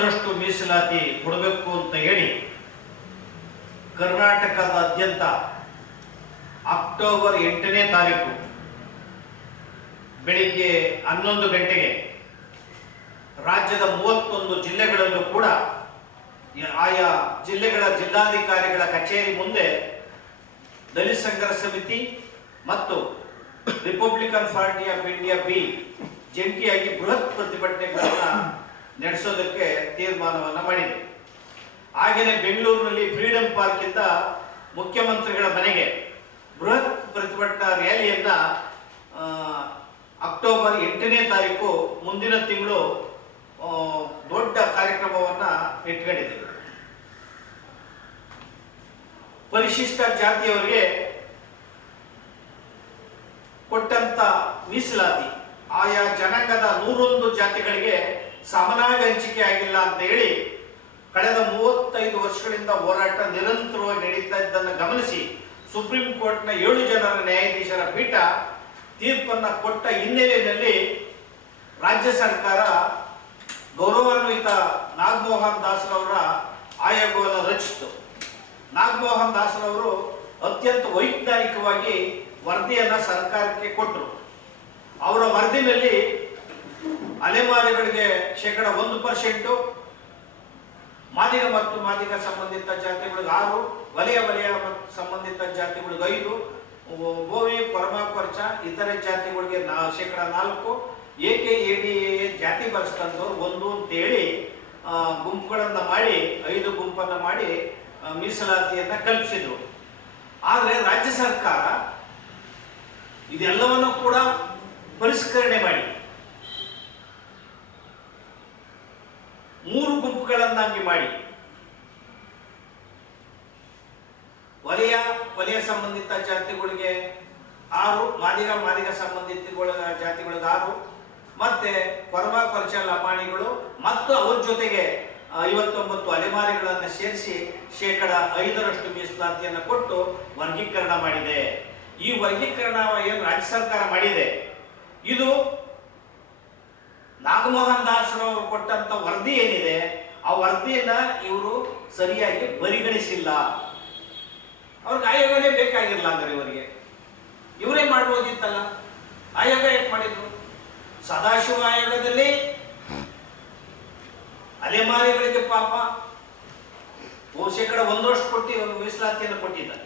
ಐದರಷ್ಟು ಮೀಸಲಾತಿ ಕೊಡಬೇಕು ಅಂತ ಹೇಳಿ ಕರ್ನಾಟಕದಾದ್ಯಂತ ಅಕ್ಟೋಬರ್ ಎಂಟನೇ ತಾರೀಕು ಬೆಳಿಗ್ಗೆ ಹನ್ನೊಂದು ಗಂಟೆಗೆ ರಾಜ್ಯದ ಮೂವತ್ತೊಂದು ಜಿಲ್ಲೆಗಳಲ್ಲೂ ಕೂಡ ಆಯಾ ಜಿಲ್ಲೆಗಳ ಜಿಲ್ಲಾಧಿಕಾರಿಗಳ ಕಚೇರಿ ಮುಂದೆ ದಲಿತ ಸಂಘರ್ಷ ಸಮಿತಿ ಮತ್ತು Republican party of India B ಜಂಟಿಯಾಗಿ ಬೃಹತ್ ಪ್ರತಿಭಟನೆಗಳನ್ನ ನಡೆಸೋದಕ್ಕೆ ತೀರ್ಮಾನವನ್ನು ಮಾಡಿದೆ. ಹಾಗೆಯೇ ಬೆಂಗಳೂರಿನಲ್ಲಿ ಫ್ರೀಡಂ ಪಾರ್ಕ್ ಇಂದ ಮುಖ್ಯಮಂತ್ರಿಗಳ ಮನೆಗೆ ಬೃಹತ್ ಪ್ರತಿಭಟನಾ ರ್ಯಾಲಿಯನ್ನ ಅಕ್ಟೋಬರ್ ಎಂಟನೇ ತಾರೀಕು ಮುಂದಿನ ತಿಂಗಳು ದೊಡ್ಡ ಕಾರ್ಯಕ್ರಮವನ್ನ ಇಟ್ಕೊಂಡಿದೆ. ಪರಿಶಿಷ್ಟ ಜಾತಿಯವರಿಗೆ ಕೊಟ್ಟಂತ ಮೀಸಲಾತಿ, ಆಯಾ ಜನಾಂಗದ ನೂರೊಂದು ಜಾತಿಗಳಿಗೆ ಸಮನಾಗಿ ಹಂಚಿಕೆ ಆಗಿಲ್ಲ ಅಂತ ಹೇಳಿ ಕಳೆದ ಮೂವತ್ತೈದು ವರ್ಷಗಳಿಂದ ಹೋರಾಟ ನಿರಂತರವಾಗಿ ನಡೀತಾ ಇದ್ದನ್ನು ಗಮನಿಸಿ ಸುಪ್ರೀಂ ಕೋರ್ಟ್ನ ಏಳು ಜನರ ನ್ಯಾಯಾಧೀಶರ ಪೀಠ ತೀರ್ಪನ್ನ ಕೊಟ್ಟ ಹಿನ್ನೆಲೆಯಲ್ಲಿ ರಾಜ್ಯ ಸರ್ಕಾರ ಗೌರವಾನ್ವಿತ ನಾಗಮೋಹನ್ ದಾಸರವರ ಆಯೋಗವನ್ನು ರಚಿಸಿತು. ನಾಗಮೋಹನ್ ದಾಸರವರು ಅತ್ಯಂತ ವೈಜ್ಞಾನಿಕವಾಗಿ ವರದಿಯನ್ನು ಸರ್ಕಾರಕ್ಕೆ ಕೊಟ್ಟರು ಅವರ ವರದಿನಲ್ಲಿ ಅಲೆಮಾರಿಗಳಿಗೆ ಶೇಕಡ ಒಂದು ಪರ್ಸೆಂಟು. ಮಾದಿಗ ಮತ್ತು ಮಾದಿಗ ಸಂಬಂಧಿತ ಜಾತಿಗಳಿಗೆ ಆರು, ವಲಯ ವಲಯ ಸಂಬಂಧಿತ ಜಾತಿಗಳಿಗೆ ಐದು ಭೂಮಿ, ಪರಮಾಪರ್ಚ, ಇತರೆ ಜಾತಿಗಳಿಗೆ ನಾ, ಶೇಕಡ ನಾಲ್ಕು. ಏಕೆ ಎ ಡಿ ಎ ಜಾತಿ ಬಳಸ್ತಂದವ್ರು ಒಂದು ಅಂತೇಳಿ ಗುಂಪುಗಳನ್ನು ಮಾಡಿ, ಐದು ಗುಂಪನ್ನು ಮಾಡಿ ಮೀಸಲಾತಿಯನ್ನು ಕಲ್ಪಿಸಿದ್ರು. ಆದರೆ ರಾಜ್ಯ ಸರ್ಕಾರ ಇದೆಲ್ಲವನ್ನು ಕೂಡ ಪರಿಷ್ಕರಣೆ ಮಾಡಿ. ಮೂರು ಗುಂಪುಗಳನ್ನಾಗಿ ಮಾಡಿ. ವಲಯ ವಲಯ ಸಂಬಂಧಿತ ಜಾತಿಗಳಿಗೆ ಆರು, ಮಾದಿಗ ಮಾದಿಗ ಸಂಬಂಧಿತಗಳ ಜಾತಿಗಳಿಗೆ ಆರು ಮತ್ತೆ ಕೊರಮ, ಕೊರಚ ಲಂಬಾಣಿಗಳು ಮತ್ತು ಅವ್ರ ಜೊತೆಗೆ ಐವತ್ತೊಂಬತ್ತು ಅಲೆಮಾರಿಗಳನ್ನು ಸೇರಿಸಿ ಶೇಕಡ ಐದರಷ್ಟು ಮೀಸಲಾತಿಯನ್ನು ಕೊಟ್ಟು ವರ್ಗೀಕರಣ ಮಾಡಿದೆ. ಈ ವರ್ಗೀಕರಣ ಏನು ರಾಜ್ಯ ಸರ್ಕಾರ ಮಾಡಿದೆ. ಇದು ನಾಗಮೋಹನ್ ದಾಸರವರು ಕೊಟ್ಟಂತ ವರದಿ ಏನಿದೆ, ಆ ವರದಿಯನ್ನ ಇವರು ಸರಿಯಾಗಿ ಪರಿಗಣಿಸಿಲ್ಲ. ಅವ್ರಿಗೆ ಆಯೋಗನೇ ಬೇಕಾಗಿರಲ್ಲ ಅಂದ್ರೆ ಇವರಿಗೆ. ಇವರೇ ಮಾಡ್ಬೋದಿತ್ತಲ್ಲ? ಆಯೋಗ ಏನ್ ಮಾಡಿದ್ರು? ಸದಾಶಿವ ಆಯೋಗದಲ್ಲಿ ಅಲೆಮಾರಿಗಳಿಗೆ ಪಾಪ ಶೇಕಡ ಒಂದರಷ್ಟು ಕೊಟ್ಟು ಒಂದು ಮೀಸಲಾತಿಯನ್ನು ಕೊಟ್ಟಿದ್ದಾರೆ.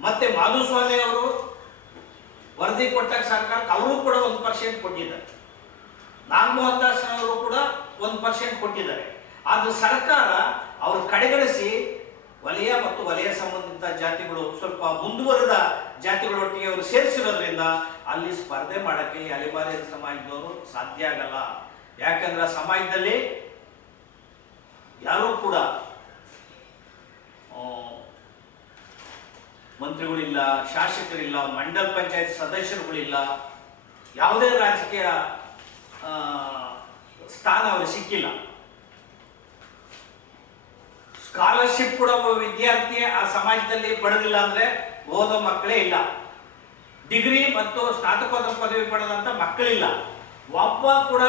ಮತ್ತೆ ಮಾಧುಸ್ವಾಮಿ ಅವರು ವರದಿ ಕೊಟ್ಟಾಗ ಸರ್ಕಾರಕ್ಕೆ ಅವರು ಕೂಡ ಒಂದು ಪರ್ಸೆಂಟ್ ಕೊಟ್ಟಿದ್ದಾರೆ. ನಾಗಮೋಹನ್ ದಾಸ್ ಅವರು ಕೂಡ ಒಂದು ಪರ್ಸೆಂಟ್ ಕೊಟ್ಟಿದ್ದಾರೆ. ಆದ್ರೆ ಸರ್ಕಾರ ಅವರು ಕಡೆಗಣಿಸಿ ವಲಯ ಮತ್ತು ವಲಯ ಸಂಬಂಧಿತ ಜಾತಿಗಳು ಸ್ವಲ್ಪ ಮುಂದುವರೆದ ಜಾತಿಗಳೊಟ್ಟಿಗೆ ಅವರು ಸೇರಿಸಿರೋದ್ರಿಂದ ಅಲ್ಲಿ ಸ್ಪರ್ಧೆ ಮಾಡಕ್ಕೆ ಅಲೆಮಾರಿ ಸಮಾಜದವರು ಸಾಧ್ಯ ಆಗಲ್ಲ. ಯಾಕಂದ್ರೆ ಸಮಾಜದಲ್ಲಿ ಯಾರೂ ಕೂಡ ಮಂತ್ರಿಗಳಿಲ್ಲ, ಶಾಸಕರಿಲ್ಲ, ಮಂಡಲ ಪಂಚಾಯತ್ ಸದಸ್ಯರುಗಳಿಲ್ಲ, ಯಾವುದೇ ರಾಜಕೀಯ ಸ್ಥಾನ ಅವ್ರಿಗೆ ಸಿಕ್ಕಿಲ್ಲ. ಸ್ಕಾಲರ್ಶಿಪ್ ಕೂಡ ಒಬ್ಬ ವಿದ್ಯಾರ್ಥಿ ಆ ಸಮಾಜದಲ್ಲಿ ಪಡೆದಿಲ್ಲ ಅಂದ್ರೆ ಓದೋ ಮಕ್ಕಳೇ ಇಲ್ಲ. ಡಿಗ್ರಿ ಮತ್ತು ಸ್ನಾತಕೋತ್ತರ ಪದವಿ ಪಡೆದಂತ ಮಕ್ಕಳಿಲ್ಲ. ಒಬ್ಬ ಕೂಡ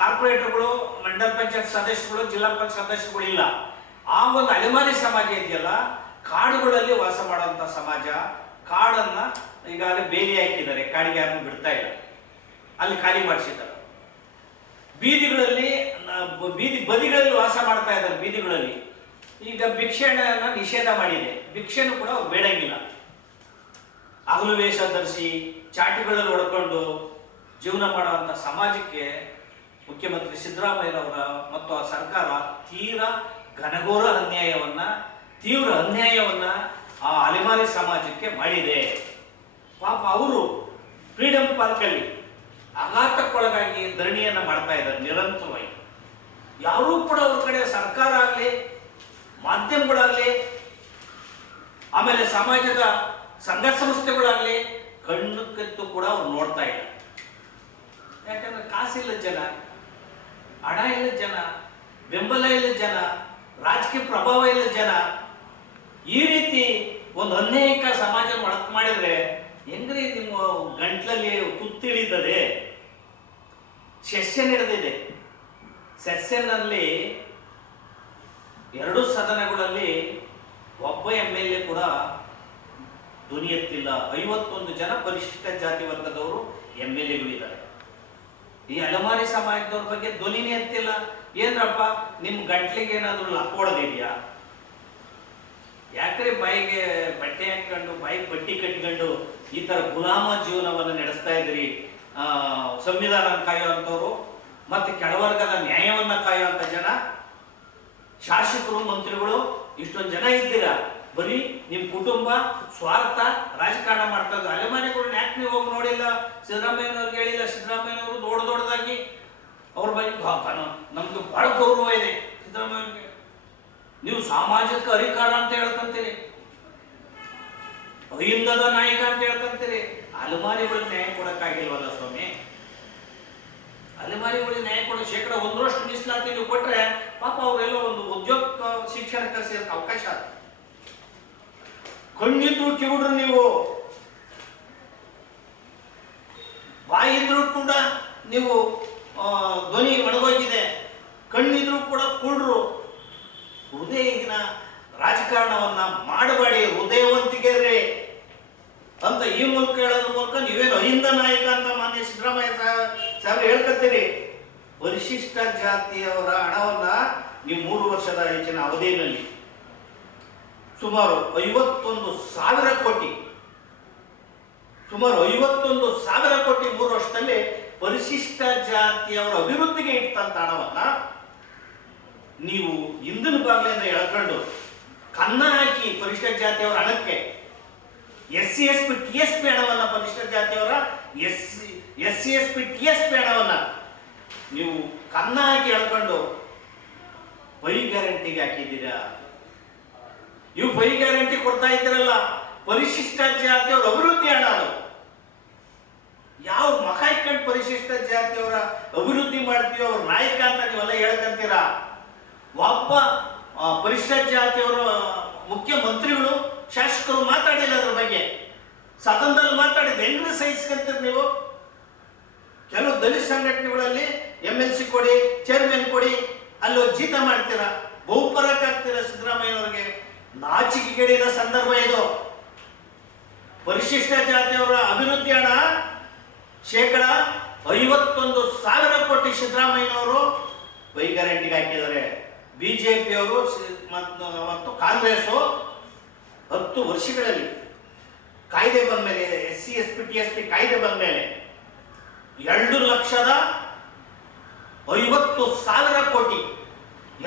ಕಾರ್ಪೊರೇಟರ್ಗಳು, ಮಂಡಲ ಪಂಚಾಯತ್ ಸದಸ್ಯರುಗಳು, ಜಿಲ್ಲಾ ಪಂಚಾಯತ್ ಸದಸ್ಯರುಗಳು ಇಲ್ಲ ಆ ಒಂದು ಅಲೆಮಾರಿ ಸಮಾಜ ಇದೆಯಲ್ಲ ಕಾಡುಗಳಲ್ಲಿ ವಾಸ ಮಾಡುವಂತ ಸಮಾಜ, ಕಾಡನ್ನ ಈಗಾಗಲೇ ಬೇಲಿ ಹಾಕಿದ್ದಾರೆ, ಕಾಡಿಗೆ ಯಾರನ್ನು ಬಿಡ್ತಾ ಇಲ್ಲ. ಅಲ್ಲಿ ಖಾಲಿ ಮಾಡಿಸಿದ್ದಾರೆ. ಬೀದಿಗಳಲ್ಲಿ ಬೀದಿ, ಬದಿಗಳಲ್ಲಿ ವಾಸ ಮಾಡ್ತಾ ಇದ್ದಾರೆ ಬೀದಿಗಳಲ್ಲಿ. ಈಗ ಭಿಕ್ಷೆಣ ನಿಷೇಧ ಮಾಡಿದೆ. ಭಿಕ್ಷೆನೂ ಕೂಡ ಬೇಡಂಗಿಲ್ಲ. ಹಗಲು ವೇಷ ಧರಿಸಿ, ಚಾಟಿಗಳಲ್ಲಿ ಹೊಡ್ಕೊಂಡು ಜೀವನ ಮಾಡುವಂತ ಸಮಾಜಕ್ಕೆ ಮುಖ್ಯಮಂತ್ರಿ ಸಿದ್ದರಾಮಯ್ಯನವರ ಮತ್ತು ಆ ಸರ್ಕಾರ ತೀರಾ ಘನಘೋರ ಅನ್ಯಾಯವನ್ನ ತೀವ್ರ ಅನ್ಯಾಯವನ್ನ ಆ ಅಲೆಮಾರಿ ಸಮಾಜಕ್ಕೆ ಮಾಡಿದೆ. ಪಾಪ ಅವರು ಫ್ರೀಡಂ ಪಾರ್ಕಲ್ಲಿ ಆಘಾತಕ್ಕೊಳಗಾಗಿ ಧರಣಿಯನ್ನ ಮಾಡ್ತಾ ಇದ್ದಾರೆ, ನಿರಂತರವಾಗಿ. ಯಾರೂ ಕೂಡ ಅವ್ರ ಕಡೆ ಸರ್ಕಾರ ಆಗಲಿ, ಮಾಧ್ಯಮಗಳಾಗಲಿ, ಆಮೇಲೆ ಸಮಾಜದ ಸಂಘ ಸಂಸ್ಥೆಗಳಾಗಲಿ ಕಣ್ಣು ಕೆತ್ತು ಕೂಡ ಅವ್ರು ನೋಡ್ತಾ ಇಲ್ಲ. ಯಾಕಂದ್ರೆ ಕಾಸಿಲ್ಲ ಜನ, ಹಣ ಇಲ್ಲದ ಜನ, ಬೆಂಬಲ ಇಲ್ಲದ ಜನ, ರಾಜಕೀಯ ಪ್ರಭಾವ ಇಲ್ಲ ಜನ ಈ ರೀತಿ ಒಂದು ಅನೇಕ ಸಮಾಜ ಒಳಕ್ ಮಾಡಿದ್ರೆ ಹೆಂಗ್ರಿ ನಿಮ್ಮ ಗಂಟ್ಲಲ್ಲಿ ತುತ್ತಿಳಿತದೆ ಸೆಷನ್ ನಡೆದಿದೆ. ಸೆಷನ್ನಲ್ಲಿ ಎರಡು ಸದನಗಳಲ್ಲಿ ಒಬ್ಬ ಎಂ ಎಲ್ ಎ ಕೂಡ ದುನಿಯತ್ತಿಲ್ಲ ಐವತ್ತೊಂದು ಜನ ಪರಿಶಿಷ್ಟ ಜಾತಿ ವರ್ಗದವರು ಎಂ ಎಲ್ ಎಗಳಿದ್ದಾರೆ ಈ ಅಲೆಮಾರಿ ಸಮಾಜದವ್ರ ಬಗ್ಗೆ ಧ್ವನಿನೇ ಎತ್ತಿಲ್ಲ. ಏನ್ರಪ್ಪ, ನಿಮ್ ಗಂಟ್ಲಿಗೆ ಏನಾದ್ರು ಲಕ್ಕೊಡದಿದ್ಯಾ ಯಾಕ್ರೆ ಬಾಯಿಗೆ ಬಟ್ಟೆ ಹಾಕೊಂಡು ಬಾಯಿಗೆ ಬಟ್ಟಿ ಕಟ್ಕೊಂಡು ಈ ತರ ಗುಲಾಮ ಜೀವನವನ್ನು ನಡೆಸ್ತಾ ಇದ್ರಿ? ಆ, ಸಂವಿಧಾನ ಕಾಯುವಂಥವ್ರು ಮತ್ತೆ ಕೆಳವರ್ಗದ ನ್ಯಾಯವನ್ನ ಕಾಯುವಂತ ಜನ? ಶಾಸಕರು ಮಂತ್ರಿಗಳು ಇಷ್ಟೊಂದು ಜನ ಇದ್ದೀರಾ? ಬರೀ ನಿಮ್ ಕುಟುಂಬ ಸ್ವಾರ್ಥ ರಾಜಕಾರಣ ಮಾಡ್ತಾ ಇದ್ರು ಅಲೆಮಾನೆಗಳನ್ನ ಯಾಕೆ ನೀವು ಹೋಗಿ ನೋಡಿಲ್ಲ? ಸಿದ್ದರಾಮಯ್ಯನವ್ರಿಗೆ ಹೇಳಿಲ್ಲ ಸಿದ್ದರಾಮಯ್ಯನವರು ದೊಡ್ಡ ದೊಡ್ಡದಾಗಿ ಅವ್ರ ಬಗ್ಗೆ ಬಾ- ಬಾ- ನಮ್ದು ಬಹಳ ಗೌರವ ಇದೆ ಸಿದ್ದರಾಮಯ್ಯನಿಗೆ ನೀವು ಸಾಮಾಜಿಕ ಅಧಿಕಾರ ಅಂತ ಹೇಳ್ಕೊಂತೀರಿ. ಅಹಿಂದದ ನಾಯಕ ಅಂತ ಹೇಳ್ಕೊಂತೀರಿ. ಅಲೆಮಾರಿಗಳಿಗೆ ನ್ಯಾಯ ಕೊಡಕ್ಕಾಗಿಲ್ವಲ್ಲ ಸ್ವಾಮಿ? ಅಲೆಮಾರಿಗಳಿಗೆ ನ್ಯಾಯ ಕೊಡೋ ಶೇಕಡ ಒಂದರಷ್ಟು ಮೀಸಲಾತಿ ನೀವು ಕೊಟ್ರೆ ಪಾಪ ಅವರೆಲ್ಲ ಒಂದು ಉದ್ಯೋಗ ಶಿಕ್ಷಣಕ್ಕೆ ಸೇರಕ್ಕೆ ಅವಕಾಶ. ಕಣ್ಣಿದ್ರು ಕಿವುಡ್ರು ನೀವು. ಬಾಯಿದ್ರು ಕೂಡ ನೀವು ಧ್ವನಿ ಒಣಗೋಗಿದೆ. ಕಣ್ಣಿದ್ರು ಕೂಡ ಕುಳ್ರು ಹೃದಯಗಿನ ರಾಜಕಾರಣವನ್ನ ಮಾಡಬೇಡಿ ಹೃದಯವಂತಿಕೆ ರೀ ಅಂತ ಈ ಮೂಲಕ ಹೇಳೋದ್ರ ಮೂಲಕ ನೀವೇನು ಅಹಿಂದ ನಾಯಕ ಅಂತ ಮಾನ್ಯ ಸಿದ್ದರಾಮಯ್ಯ ಸಾಹೇಬ್ ಸಾಹೇಬ್ರು ಹೇಳ್ಕತ್ತೀರಿ. ಪರಿಶಿಷ್ಟ ಜಾತಿಯವರ ಹಣವನ್ನ ನೀವು ಮೂರು ವರ್ಷದ ಹೆಚ್ಚಿನ ಅವಧಿಯಲ್ಲಿ ಸುಮಾರು ಐವತ್ತೊಂದು ಸಾವಿರ ಕೋಟಿ, ಸುಮಾರು ಐವತ್ತೊಂದು ಸಾವಿರ ಕೋಟಿ ಮೂರು ವರ್ಷದಲ್ಲಿ ಪರಿಶಿಷ್ಟ ಜಾತಿಯವರ ಅಭಿವೃದ್ಧಿಗೆ ಇಟ್ಟಂತ ಹಣವನ್ನ ನೀವು ಹಿಂದಿನ ಬಾಗಿಲಿಂದ ಎಳ್ಕೊಂಡು ಕನ್ನ ಹಾಕಿ ಪರಿಶಿಷ್ಟ ಜಾತಿಯವರ ಹಣಕ್ಕೆ. S C S P T S P ಹಣವನ್ನ ಪರಿಶಿಷ್ಟ ಜಾತಿಯವರ S S C S P T S P ಹಣವನ್ನ. ನೀವು ಕನ್ನ ಹಾಕಿ ಎಳ್ಕೊಂಡು ಪೈ ಗ್ಯಾರಂಟಿಗೆ ಹಾಕಿದ್ದೀರಾ? ನೀವು ಪೈ ಗ್ಯಾರಂಟಿ ಕೊಡ್ತಾ ಇದ್ದೀರಲ್ಲ ಪರಿಶಿಷ್ಟ ಜಾತಿಯವರ ಅಭಿವೃದ್ಧಿ ಹಣ ಅದು. ಯಾವ ಮಖ ಪರಿಶಿಷ್ಟ ಜಾತಿಯವರ ಅಭಿವೃದ್ಧಿ ಮಾಡ್ತೀವೋ ಅವ್ರ ನಾಯಕ ಅಂತ ನೀವೆಲ್ಲ ಹೇಳ್ಕಂತೀರಾ? ಒಬ್ಬ ಪರಿಶಿಷ್ಟ ಜಾತಿಯವರ ಮುಖ್ಯಮಂತ್ರಿಗಳು, ಶಾಸಕರು ಮಾತಾಡಿಲ್ಲ ಅದ್ರ ಬಗ್ಗೆ. ಸದನದಲ್ಲಿ ಮಾತಾಡಿದ ಹೆಂಗ್ರೆ ಸಹಿಸ್ಕೊಂತೀರಿ ನೀವು? ಕೆಲವು ದಲಿತ ಸಂಘಟನೆಗಳಲ್ಲಿ ಎಂ ಎಲ್ ಸಿ ಕೊಡಿ ಚೇರ್ಮನ್ ಕೊಡಿ, ಅಲ್ಲಿ ಜೀತ ಮಾಡ್ತೀರಾ? ಬಹುಪರಕ್ ಆಗ್ತೀರಾ ಸಿದ್ದರಾಮಯ್ಯನವ್ರಿಗೆ. ನಾಚಿಕೆಗೇಡಿನ ಸಂದರ್ಭ ಇದು. ಪರಿಶಿಷ್ಟ ಜಾತಿಯವರ ಅಭಿವೃದ್ಧಿ ಹಣ, ಶೇಕಡ ಐವತ್ತೊಂದು ಸಾವಿರ ಕೋಟಿ ಸಿದ್ದರಾಮಯ್ಯನವರು ಗ್ಯಾರಂಟಿಗೆ ಹಾಕಿದ್ದಾರೆ. ಬಿಜೆಪಿಯವರು ಮತ್ತು ಮತ್ತು ಕಾಂಗ್ರೆಸ್ಸು ಹತ್ತು ವರ್ಷಗಳಲ್ಲಿ ಕಾಯ್ದೆ ಬಂದ ಮೇಲೆ S C, S P, T, S P ಕಾಯ್ದೆ ಬಂದ ಮೇಲೆ ಎರಡು ಲಕ್ಷದ ಐವತ್ತು ಸಾವಿರ ಕೋಟಿ,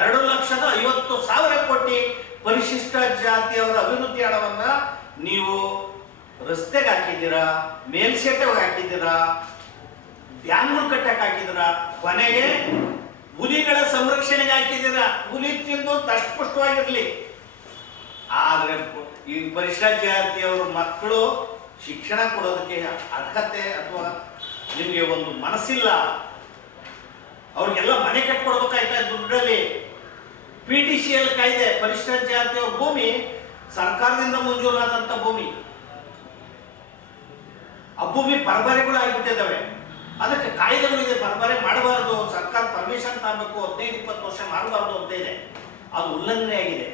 ಎರಡು ಲಕ್ಷದ ಐವತ್ತು ಸಾವಿರ ಕೋಟಿ ಪರಿಶಿಷ್ಟ ಜಾತಿಯವರ ಅಭಿವೃದ್ಧಿ ಹಣವನ್ನು ನೀವು ರಸ್ತೆಗೆ ಹಾಕಿದ್ದೀರಾ, ಮೇಲ್ಸೇತುವೆಗೆ ಹಾಕಿದ್ದೀರಾ, ಡ್ಯಾಮ್ಗಳು ಕಟ್ಟಕ್ಕೆ ಹಾಕಿದ್ದೀರಾ, ಕೊನೆಗೆ ಹುಲಿಗಳ ಸಂರಕ್ಷಣೆಗೆ ಹಾಕಿದ್ದೀರ? ಹುಲಿ ತಿಂದು ದಷ್ಟಪುಷ್ಟವಾಗಿರ್ಲಿ ಆದ್ರೆ ಈ ಪರಿಶಿಷ್ಟ ಜಾತಿಯವರ ಮಕ್ಕಳು ಶಿಕ್ಷಣ ಕೊಡೋದಕ್ಕೆ ಅರ್ಹತೆ ಅಥವಾ ನಿಮಗೆ ಒಂದು ಮನಸ್ಸಿಲ್ಲ, ಅವ್ರಿಗೆಲ್ಲ ಮನೆ ಕಟ್ಕೊಡ್ಬೇಕಾಯ್ತಾ ದುಡ್ಡಲ್ಲಿ ಪಿ ಟಿ ಸಿ ಎಲ್ ಕಾಯ್ದೆ ಪರಿಶಿಷ್ಟ ಭೂಮಿ, ಸರ್ಕಾರದಿಂದ ಮಂಜೂರಾದಂತ ಭೂಮಿ. ಆ ಭೂಮಿ ಪರಭರೆಗಳು ಆಗಿಬಿಟ್ಟಿದ್ದಾವೆ ಅದಕ್ಕೆ ಕಾಯ್ದೆಗಳಿದೆ ಪರಬಾರೆ ಮಾಡಬಾರದು, ಸರ್ಕಾರ ಪರ್ಮಿಷನ್ ತಗಬೇಕು ಹದಿನೈದು, ಇಪ್ಪತ್ತು ವರ್ಷ ಮಾಡಬಾರದು ಅಂತ ಇದೆ. ಅದು ಉಲ್ಲಂಘನೆ ಆಗಿದೆ.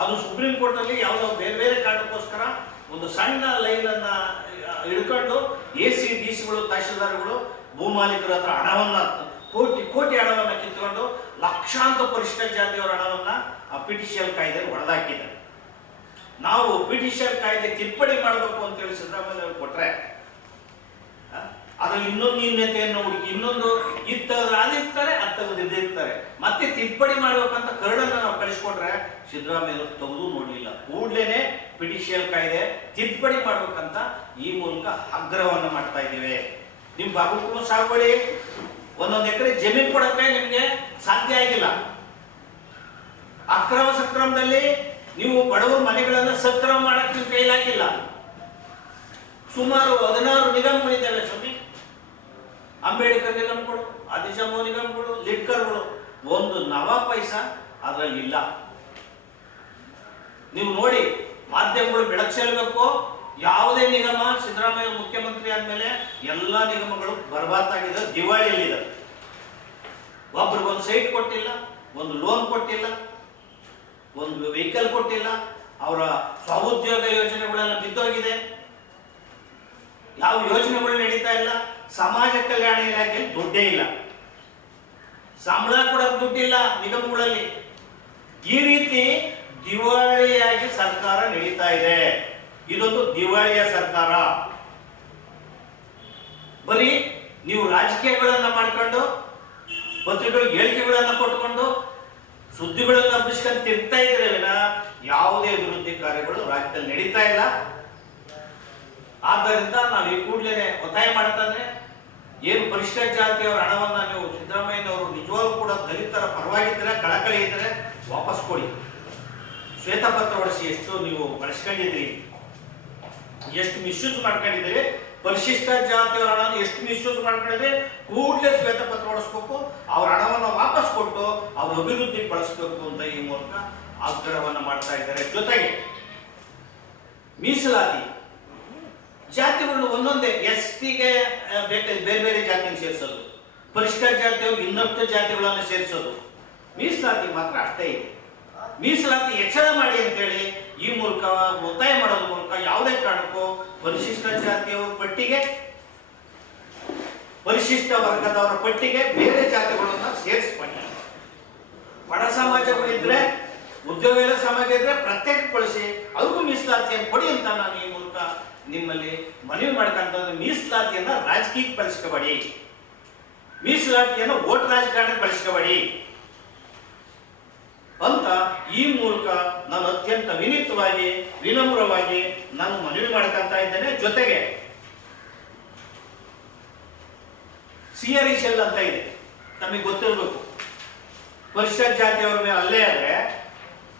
ಅದು ಸುಪ್ರೀಂ ಕೋರ್ಟಲ್ಲಿ ಯಾವುದೋ ಬೇರೆ ಬೇರೆ ಕಾರಣಕ್ಕೋಸ್ಕರ ಒಂದು ಸಣ್ಣ ಲೈನನ್ನ ಹಿಡ್ಕೊಂಡು ಎ ಸಿ, ಡಿ ಸಿಗಳು ತಹಶೀಲ್ದಾರ್ಗಳು ಭೂಮಾಲೀಕರ ಹತ್ರ ಹಣವನ್ನ, ಕೋಟಿ ಕೋಟಿ ಹಣವನ್ನ ಕಿತ್ಕೊಂಡು ಲಕ್ಷಾಂತರ ಪರಿಶಿಷ್ಟ ಜಾತಿಯವರ ಹಣವನ್ನ ಆ ಪಿಟಿಷಿಯಲ್ ಕಾಯ್ದೆ ಹೊಡೆದಾಕಿದ್ದಾರೆ ನಾವು ಪಿಟಿಷಿಯಲ್ ಕಾಯ್ದೆ ತಿರ್ಪಡಿ ಮಾಡಬೇಕು ಅಂತೇಳಿ ಸಿದ್ದರಾಮಯ್ಯ ಅವರು ಅದ್ರಲ್ಲಿ ಇನ್ನೊಂದು ನ್ಯೂನ್ಯತೆಯನ್ನು ಹುಡುಕಿ, ಇನ್ನೊಂದು ಇತ್ತಂದ್ರೆ ಅದಿರ್ತಾರೆ ಅದು ಇರ್ತಾರೆ ಮತ್ತೆ ತಿದ್ದುಪಡಿ ಮಾಡ್ಬೇಕಂತ ಕರಡನ್ನ ನಾವು ಕಳಿಸ್ಕೊಟ್ರೆ ಸಿದ್ದರಾಮಯ್ಯ ತಗದು ನೋಡಲಿಲ್ಲ. ಕೂಡ್ಲೇನೆ ಪಿಟಿಷಿಯಲ್ ಕಾಯ್ದೆ ತಿದ್ದುಪಡಿ ಮಾಡ್ಬೇಕಂತ ಈ ಮೂಲಕ ಆಗ್ರಹವನ್ನು ಮಾಡ್ತಾ ಇದ್ದೀವಿ. ನಿಮ್ ಬಾಬುಕುಮಾರ್ ಸಾಗುವಳಿ ಒಂದೊಂದು ಎಕರೆ ಜಮೀನು ಕೊಡಕ್ಕೆ ನಿಮ್ಗೆ ಸಾಧ್ಯ ಆಗಿಲ್ಲ. ಅಕ್ರಮ ಸಕ್ರಮದಲ್ಲಿ ನೀವು ಬಡವರ ಮನೆಗಳನ್ನ ಸಕ್ರಮ ಮಾಡಕ್ಕೆ ನಿಮ್ ಕೈಲಾಗಿಲ್ಲ. ಸುಮಾರು ಹದಿನಾರು ನಿಗಮಗಳಿದ್ದಾವೆ ಸ್ವಾಮಿ. ಅಂಬೇಡ್ಕರ್ ನಿಗಮಗಳು ಆದಿಜಾಮೋ ನಿಗಮಗಳು ಲಿಡ್ಕರ್ಗಳು ಒಂದು ನವ ಪೈಸ ಅದರಲ್ಲಿ ಇಲ್ಲ ನೀವು ನೋಡಿ, ಮಾಧ್ಯಮಗಳು ಬೆಳಕು ಚೆಲ್ಲಬೇಕು. ಯಾವುದೇ ನಿಗಮ, ಸಿದ್ದರಾಮಯ್ಯ ಮುಖ್ಯಮಂತ್ರಿ ಆದ್ಮೇಲೆ ಎಲ್ಲ ನಿಗಮಗಳು ಬರ್ಬಾತಾಗಿದೆ ದಿವಾಳಿಯಲ್ಲಿದೆ. ಒಬ್ರಿಗೊಂದು ಸೈಟ್ ಕೊಟ್ಟಿಲ್ಲ, ಒಂದು ಲೋನ್ ಕೊಟ್ಟಿಲ್ಲ, ಒಂದು ವೆಹಿಕಲ್ ಕೊಟ್ಟಿಲ್ಲ, ಅವರ ಸ್ವಉದ್ಯೋಗ ಯೋಜನೆಗಳೆಲ್ಲ ಬಿದ್ದೋಗಿದೆ. ಯಾವ ಯೋಜನೆಗಳು ನಡೀತಾ ಇಲ್ಲ? ಸಮಾಜ ಕಲ್ಯಾಣ ಇಲಾಖೆಯಲ್ಲಿ ದುಡ್ಡೇ ಇಲ್ಲ. ಸಂಬಳ ಕೂಡ ದುಡ್ಡಿಲ್ಲ ನಿಗಮಗಳಲ್ಲಿ. ಈ ರೀತಿ ದಿವಾಳಿಯಾಗಿ ಸರ್ಕಾರ ನಡೀತಾ ಇದೆ. ಇದೊಂದು ದಿವಾಳಿಯ ಸರ್ಕಾರ. ಬರೀ ನೀವು ರಾಜಕೀಯಗಳನ್ನ ಮಾಡ್ಕೊಂಡು, ಪತ್ರಿಕೆಗಳು ಹೇಳಿಕೆಗಳನ್ನ ಕೊಟ್ಕೊಂಡು, ಸುದ್ದಿಗಳನ್ನು ಹಬ್ಬಿಸ್ಕೊಂಡು ತಿರ್ತಾ ಇದ್ರೆ ಯಾವುದೇ ಅಭಿವೃದ್ಧಿ ಕಾರ್ಯಗಳು ರಾಜ್ಯದಲ್ಲಿ ನಡೀತಾ ಇಲ್ಲ. ಆದ್ದರಿಂದ ನಾವು ಈ ಕೂಡಲೇ ಒತ್ತಾಯ ಮಾಡ್ತಾನೆ ಏನು ಪರಿಶಿಷ್ಟ ಜಾತಿಯವರ ಹಣವನ್ನು ನೀವು ಸಿದ್ದರಾಮಯ್ಯನವರು ನಿಜವಾಗ್ಲೂ ಕೂಡ ದಲಿತರ ಪರವಾಗಿದ್ದರೆ, ಕಳಕಳಿ ಇದ್ದರೆ ವಾಪಸ್ ಕೊಡಿ. ಶ್ವೇತಪತ್ರ ಒಡಿಸಿ ಎಷ್ಟು ನೀವು ಬಳಸ್ಕೊಂಡಿದ್ರಿ ಎಷ್ಟು ಮಿಸ್ಯೂಸ್ ಮಾಡ್ಕೊಂಡಿದ್ದೀರಿ? ಪರಿಶಿಷ್ಟ ಜಾತಿಯವರ ಹಣವನ್ನು ಎಷ್ಟು ಮಿಸ್ಯೂಸ್ ಮಾಡ್ಕೊಂಡಿದ್ರೆ ಕೂಡಲೇ ಶ್ವೇತಪತ್ರ ಹೊಡಿಸ್ಬೇಕು ಅವ್ರ ಹಣವನ್ನು ವಾಪಸ್ ಕೊಟ್ಟು ಅವ್ರ ಅಭಿವೃದ್ಧಿ ಬಳಸಬೇಕು ಅಂತ ಈ ಮೂಲಕ ಆಗ್ರಹವನ್ನು ಮಾಡ್ತಾ ಇದ್ದಾರೆ. ಜೊತೆಗೆ ಮೀಸಲಾತಿ. ಜಾತಿಗಳು ಒಂದೊಂದೇ ಎಸ್ ಟಿಗೆ ಬೇರೆ ಬೇರೆ ಜಾತಿಯನ್ನು ಸೇರಿಸೋದು. ಪರಿಶಿಷ್ಟ ಜಾತಿಯವರು ಇನ್ನಷ್ಟು ಜಾತಿಗಳನ್ನು ಸೇರಿಸೋದು. ಮೀಸಲಾತಿ ಮಾತ್ರ ಅಷ್ಟೇ ಇದೆ. ಮೀಸಲಾತಿ ಹೆಚ್ಚಳ ಮಾಡಿ ಅಂತೇಳಿ ಈ ಮೂಲಕ ಒತ್ತಾಯ ಮಾಡೋದ್ರ ಮೂಲಕ ಯಾವುದೇ ಕಾರಣಕ್ಕೂ ಪರಿಶಿಷ್ಟ ಜಾತಿಯವರ ಪಟ್ಟಿಗೆ, ಪರಿಶಿಷ್ಟ ವರ್ಗದವರ ಪಟ್ಟಿಗೆ ಬೇರೆ ಜಾತಿಗಳನ್ನ ಸೇರಿಸ್ಕೊಳ್ಳಿ ಬಡ ಸಮಾಜಗಳಿದ್ರೆ ಉದ್ಯೋಗ ಸಮಾಜ ಇದ್ರೆ ಪ್ರತ್ಯೇಕಗೊಳಿಸಿ, ಅವ್ರಿಗೂ ಮೀಸಲಾತಿಯನ್ನು ಕೊಡಿ ಅಂತ ನಾನು ಈ ಮೂಲಕ ನಿಮ್ಮಲ್ಲಿ ಮನವಿ ಮಾಡ್ಕೊಂತ ಮೀಸಲಾತಿಯನ್ನ ರಾಜಕೀಯಕ್ಕೆ ಬಳಸ್ಕೋಬೇಡಿ. ಮೀಸಲಾತಿಯನ್ನು ಓಟ್ ರಾಜಕಾರಣಕ್ಕೆ ಬಳಸ್ಕೋಬೇಡಿ. ಅಂತ ಈ ಮೂಲಕ ನಾನು ಅತ್ಯಂತ ವಿನೀತವಾಗಿ, ವಿನಮ್ರವಾಗಿ ನಾನು ಮನವಿ ಮಾಡ್ಕೊಂತ ಇದ್ದೇನೆ. ಜೊತೆಗೆ ಸಿಯರಿ ಸೆಲ್ ಅಂತ ಇದೆ. ನಮಗೆ ಗೊತ್ತಿರಬೇಕು. ಪರಿಷತ್ ಜಾತಿಯವರ ಮೇಲೆ ಅಲ್ಲೇ ಆದರೆ,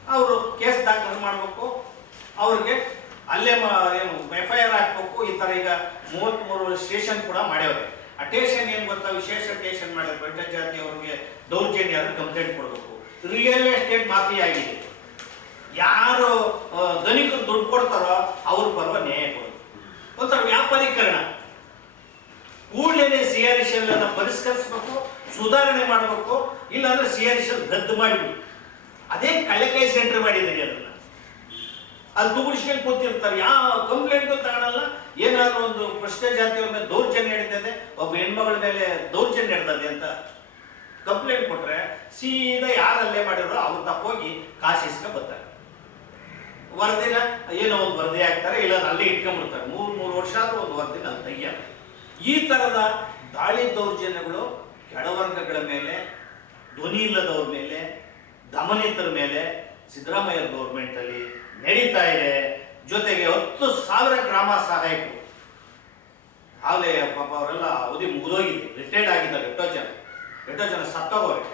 ಅವರು ಕೇಸ್ ದಾಖಲು ಮಾಡಬೇಕು. ಅವ್ರಿಗೆ ಅಲ್ಲೇ ಏನು ಎಫ್ ಐ ಆರ್ ಹಾಕ್ಬೇಕು, ಈ ಥರ ಈಗ ಮೂವತ್ತ್ಮೂರು ಸ್ಟೇಷನ್ ಕೂಡ ಮಾಡ್ಯವ್ರೆ. ಆ ಟೇಷನ್ ಏನು ಗೊತ್ತಾ? ವಿಶೇಷ ಟೇಷನ್ ಮಾಡ್ಯಾರ ಜಾತಿ ಜಾತಿಯವ್ರಿಗೆ ದೌರ್ಜನ್ಯ ಕಂಪ್ಲೇಂಟ್ ಕೊಡಬೇಕು. ರಿಯಲ್ ಎಸ್ಟೇಟ್ ಮಾಫಿ ಆಗಿದೆ. ಯಾರು ಧನಿಕ ದುಡ್ಡು ಕೊಡ್ತಾರೋ ಅವ್ರ ಪರ್ವ ನ್ಯಾಯ ಕೊಡೋದು ಒಂಥರ ವ್ಯಾಪಾರೀಕರಣ. ಕೂಡಲೇ ಸಿ ಆರ್ ಎಲ್ ಅನ್ನ ಪರಿಷ್ಕರಿಸಬೇಕು, ಸುಧಾರಣೆ ಮಾಡಬೇಕು, ಇಲ್ಲಾಂದ್ರೆ ಸಿ ಆರ್ ಎಲ್ ರದ್ದು ಮಾಡಿಬಿಡಿ ಅದೇ ಕಳ್ಳಕಾಯಿ ಸೆಂಟರ್ ಮಾಡಿದ್ದೀರಿ ಅದನ್ನ. ಅಲ್ಲಿ ತುಗುಡಿಸ್ಕೊಂಡು ಕೂತಿರ್ತಾರೆ. ಯಾವ ಕಂಪ್ಲೇಂಟು ತಗೊಳಲ್ಲ. ಏನಾದರೂ ಒಂದು ಪ್ರಶ್ನೆ ಜಾತಿಯವ್ರ ಮೇಲೆ ದೌರ್ಜನ್ಯ ನಡೀತದೆ, ಒಬ್ಬ ಹೆಣ್ಮಗಳ ಮೇಲೆ ದೌರ್ಜನ್ಯ ನಡ್ತದೆ ಅಂತ ಕಂಪ್ಲೇಂಟ್ ಕೊಟ್ರೆ ಸೀದಾ ಯಾರಲ್ಲೇ ಮಾಡಿದ್ರು ಅವ್ರು ತಪ್ಪೋಗಿ ಕಾಸಿಸ್ಕ ಬರ್ತಾರೆ. ವರದಿನ ಏನೋ ಒಂದು ವರದಿ ಹಾಕ್ತಾರೆ, ಇಲ್ಲ ಅಲ್ಲೇ ಇಟ್ಕೊಂಡ್ಬಿಡ್ತಾರೆ. ಮೂರು ಮೂರು ವರ್ಷ ಆದ್ರೂ ಒಂದು ವರದಿನ ಅಲ್ಲಿ ತೆಗಿಯಲ್ಲ. ಈ ತರದ ದಾಳಿ ದೌರ್ಜನ್ಯಗಳು ಕೆಳವರ್ಗಗಳ ಮೇಲೆ, ಧ್ವನಿ ಇಲ್ಲದವ್ರ ಮೇಲೆ, ದಮನಿತರ ಮೇಲೆ ಸಿದ್ದರಾಮಯ್ಯ ಗೌರ್ಮೆಂಟ್ ಅಲ್ಲಿ ನಡೀತಾ ಇದೆ. ಜೊತೆಗೆ ಹತ್ತು ಸಾವಿರ ಗ್ರಾಮ ಸಹಾಯಕರು. ಆಗಲೇ ಪಾಪ ಅವರೆಲ್ಲ ಅವಧಿ ಮುಗಿದೋಗಿದೆ. ರಿಟೈರ್ಡ್ ಆಗಿದ್ದಾರೆ ಎಷ್ಟೋ ಜನ ಎಷ್ಟೋ ಜನ ಸತ್ತೋಗೋರೆ.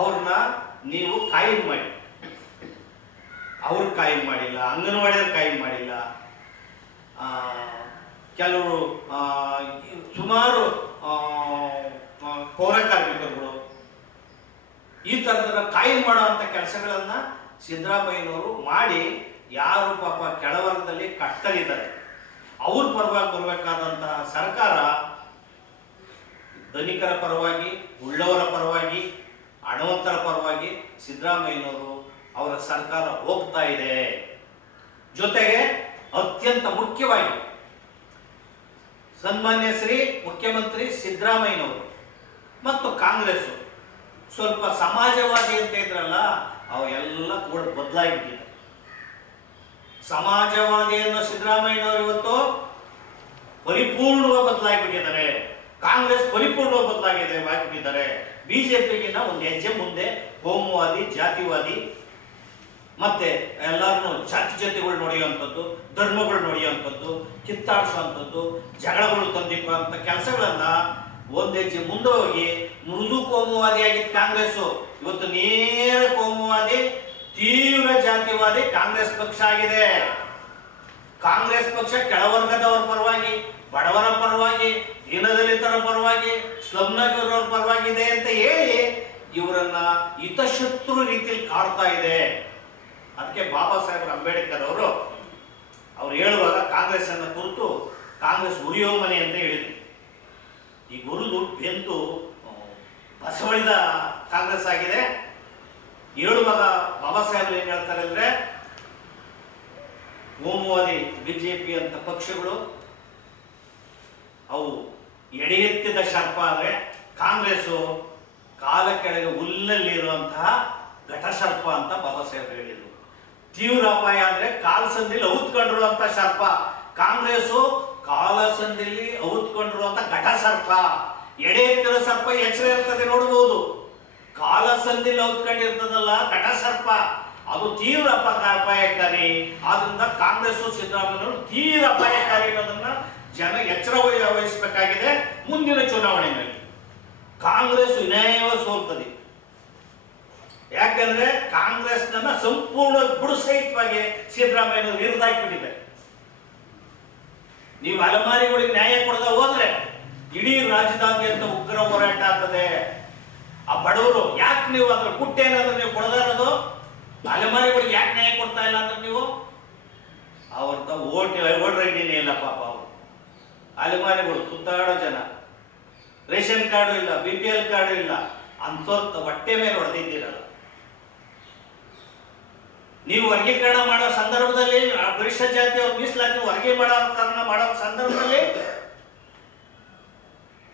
ಅವ್ರನ್ನ ನೀವು ಕಾಯಂ ಮಾಡಿ. ಅವ್ರ ಕಾಯಂ ಮಾಡಿಲ್ಲ, ಅಂಗನವಾಡಿಯವ್ರು ಕಾಯಂ ಮಾಡಿಲ್ಲ. ಕೆಲವರು ಸುಮಾರು ಪೌರ ಕಾರ್ಮಿಕರುಗಳು ಈ ಥರದ ಕಾಯಂ ಮಾಡುವಂಥ ಕೆಲಸಗಳನ್ನ ಸಿದ್ದರಾಮಯ್ಯನವರು ಮಾಡಿ ಯಾರು ಪಾಪ ಕೆಳವರ್ಗದಲ್ಲಿ ಕಟ್ಟಲಿದ್ದಾರೆ. ಅವ್ರ ಪರವಾಗಿ ಬರಬೇಕಾದಂತಹ ಸರ್ಕಾರ ಧನಿಕರ ಪರವಾಗಿ, ಉಳ್ಳವರ ಪರವಾಗಿ, ಹಣವಂತರ ಪರವಾಗಿ ಸಿದ್ದರಾಮಯ್ಯನವರು ಅವರ ಸರ್ಕಾರ ಹೋಗ್ತಾ ಇದೆ. ಜೊತೆಗೆ ಅತ್ಯಂತ ಮುಖ್ಯವಾಗಿ ಸನ್ಮಾನ್ಯ ಶ್ರೀ ಮುಖ್ಯಮಂತ್ರಿ ಸಿದ್ದರಾಮಯ್ಯನವರು ಮತ್ತು ಕಾಂಗ್ರೆಸ್ ಸ್ವಲ್ಪ ಸಮಾಜವಾದಿ ಅಂತ ಇದ್ರಲ್ಲ ಅವೆಲ್ಲ ಕೂಡ ಬದಲಾಗಿಬಿಟ್ಟಿದೆ. ಸಮಾಜವಾದಿಯನ್ನು ಸಿದ್ದರಾಮಯ್ಯನವರು ಇವತ್ತು ಪರಿಪೂರ್ಣವಾಗಿ ಬದಲಾಗಿಬಿಟ್ಟಿದ್ದಾರೆ. ಕಾಂಗ್ರೆಸ್ ಪರಿಪೂರ್ಣವಾಗಿ ಬದಲಾಗಿದೆ ಆಗಿಬಿಟ್ಟಿದ್ದಾರೆ ಬಿಜೆಪಿಗಿನ್ನ ಒಂದು ಹೆಜ್ಜೆ ಮುಂದೆ ಕೋಮುವಾದಿ, ಜಾತಿವಾದಿ, ಮತ್ತೆ ಎಲ್ಲರನ್ನು ಜಾತಿ ಜಾತಿಗಳು ನೋಡಿಯುವಂಥದ್ದು, ಧರ್ಮಗಳು ನೋಡಿಯುವಂಥದ್ದು ಕಿತ್ತಾಡಿಸುವಂಥದ್ದು ಜಗಳಗಳು ತಂದಿಕ್ಕುವಂಥ ಕೆಲಸಗಳನ್ನ ಒಂದ್ ಹೆಜ್ಜೆ ಮುಂದೆ ಹೋಗಿ ಮೃದು ಕೋಮುವಾದಿ ಆಗಿತ್ತು ಕಾಂಗ್ರೆಸ್ ಇವತ್ತು ನೇರ ಕೋಮುವಾದಿ, ತೀವ್ರ ಜಾತಿವಾದಿ ಕಾಂಗ್ರೆಸ್ ಪಕ್ಷ ಆಗಿದೆ. ಕಾಂಗ್ರೆಸ್ ಪಕ್ಷ ಕೆಳವರ್ಗದವರ ಪರವಾಗಿ, ಬಡವರ ಪರವಾಗಿ, ದೀನದಲಿತರ ಪರವಾಗಿ ಸ್ಲಮ್ನಗರವರ ಪರವಾಗಿದೆ ಅಂತ ಹೇಳಿ ಇವರನ್ನ ಹಿತಶತ್ರು ರೀತಿಯಲ್ಲಿ ಕಾಡ್ತಾ ಇದೆ. ಅದಕ್ಕೆ ಬಾಬಾ ಸಾಹೇಬ್ ಅಂಬೇಡ್ಕರ್ ಅವರು, ಅವ್ರು ಹೇಳುವಾಗ ಕಾಂಗ್ರೆಸ್ ಅನ್ನ ಕುರಿತು ಕಾಂಗ್ರೆಸ್ ಉರಿಯೋ ಮನೆ ಅಂತ ಹೇಳಿದ್ರು. ಈ ಗುರುದು ಬೆಂದು ಬಸವಳಿದ ಕಾಂಗ್ರೆಸ್ ಆಗಿದೆ. ಹೇಳುವಾಗ ಬಾಬಾ ಸಾಹೇಬ್ ಏನ್ ಹೇಳ್ತಾರೆ ಅಂದ್ರೆ, ಓಮವಾದಿ ಬಿಜೆಪಿ ಅಂತ ಪಕ್ಷಗಳು, ಅವು ಎಡೆ ಎತ್ತಿದ ಸರ್ಪ ಆದ್ರೆ ಕಾಂಗ್ರೆಸ್ಸು ಕಾಲ ಕೆಳಗೆ ಹುಲ್ಲಲ್ಲಿರುವಂತಹ ಘಟಸರ್ಪ ಅಂತ ಬಾಬಾ ಸಾಹೇಬ್ ಹೇಳಿದ್ರು. ತೀವ್ರ ಅಪಾಯ ಅಂದ್ರೆ ಕಾಲ ಸಂದಿಲಿ ಔತ್ಕೊಂಡಿರುವಂತ ಸರ್ಪ ಕಾಂಗ್ರೆಸ್ಸು ಕಾಲ ಔತ್ಕೊಂಡಿರುವಂತ ಘಟ ಸರ್ಪ ಎಡೆ ಎತ್ತಿದ ಸರ್ಪ ಎಚ್ಚರ ಇರ್ತದೆ ನೋಡಬಹುದು ಕಾಲಸಂದಿಲ್ಲಿ ಔತ್ಕೊಂಡಿರ್ತದಲ್ಲ ಘಟ ಸರ್ಪ ಅದು ತೀವ್ರ ಅಪ- ಅಪಾಯಕಾರಿ. ಆದ್ರಿಂದ ಕಾಂಗ್ರೆಸ್ ಸಿದ್ದರಾಮಯ್ಯವರು ತೀವ್ರ ಅಪಾಯಕಾರಿ ಅನ್ನೋದನ್ನ ಜನ ಎಚ್ಚರ ವಹಿ- ವಹಿಸಬೇಕಾಗಿದೆ ಮುಂದಿನ ಚುನಾವಣೆಯಲ್ಲಿ. ಕಾಂಗ್ರೆಸ್ ವಿನಯವಾಗಿ ಸೋಲ್ತದೆ. ಯಾಕಂದ್ರೆ ಕಾಂಗ್ರೆಸ್ನ ಸಂಪೂರ್ಣ ಗುಡುಸಹಿತವಾಗಿ ಸಿದ್ದರಾಮಯ್ಯನವರು ಹಿರಿದಾಕಿಬಿಟ್ಟಿದ್ದಾರೆ. ನೀವು ಅಲಮಾರಿಗಳಿಗೆ ನ್ಯಾಯ ಕೊಡದ ಹೋದ್ರೆ ಇಡೀ ರಾಜ್ಯದಾದ್ಯಂತ ಉಗ್ರ ಹೋರಾಟ ಆಗ್ತದೆ. ಆ ಬಡವರು ಯಾಕೆ ನೀವು ಅದ್ರ ಪುಟ್ಟೇನಾದ್ರೂ ನೀವು ಕೊಡದ ಇರೋದು? ಅಲೆಮಾರಿಗಳಿಗೆ ಯಾಕೆ ನ್ಯಾಯ ಕೊಡ್ತಾ ಇಲ್ಲ ಅಂದ್ರೆ ನೀವು? ಅವ್ರದ್ದು ಓಟ್ ವೋಟರ್ ಐಡಿನೇ ಇಲ್ಲ ಪಾಪ ಅವರು. ಅಲೆಮಾರಿಗಳು ಸುತ್ತಾಡೋ ಜನ. ರೇಷನ್ ಕಾರ್ಡು ಇಲ್ಲ, ಬಿ ಪಿ ಎಲ್ ಕಾರ್ಡು ಇಲ್ಲ. ಅಂತವ್ರ ಹೊಟ್ಟೆ ಮೇಲೆ ಹೊಡೆದಿದ್ದೀರಲ್ಲ. ನೀವು ವರ್ಗೀಕರಣ ಮಾಡೋ ಸಂದರ್ಭದಲ್ಲಿ, ಆ ಪರಿಷ್ಠ ಜಾತಿ ಅವ್ರು ಮೀಸಲಾತಿ ವರ್ಗೀಕರಣ ಮಾಡೋ ಸಂದರ್ಭದಲ್ಲಿ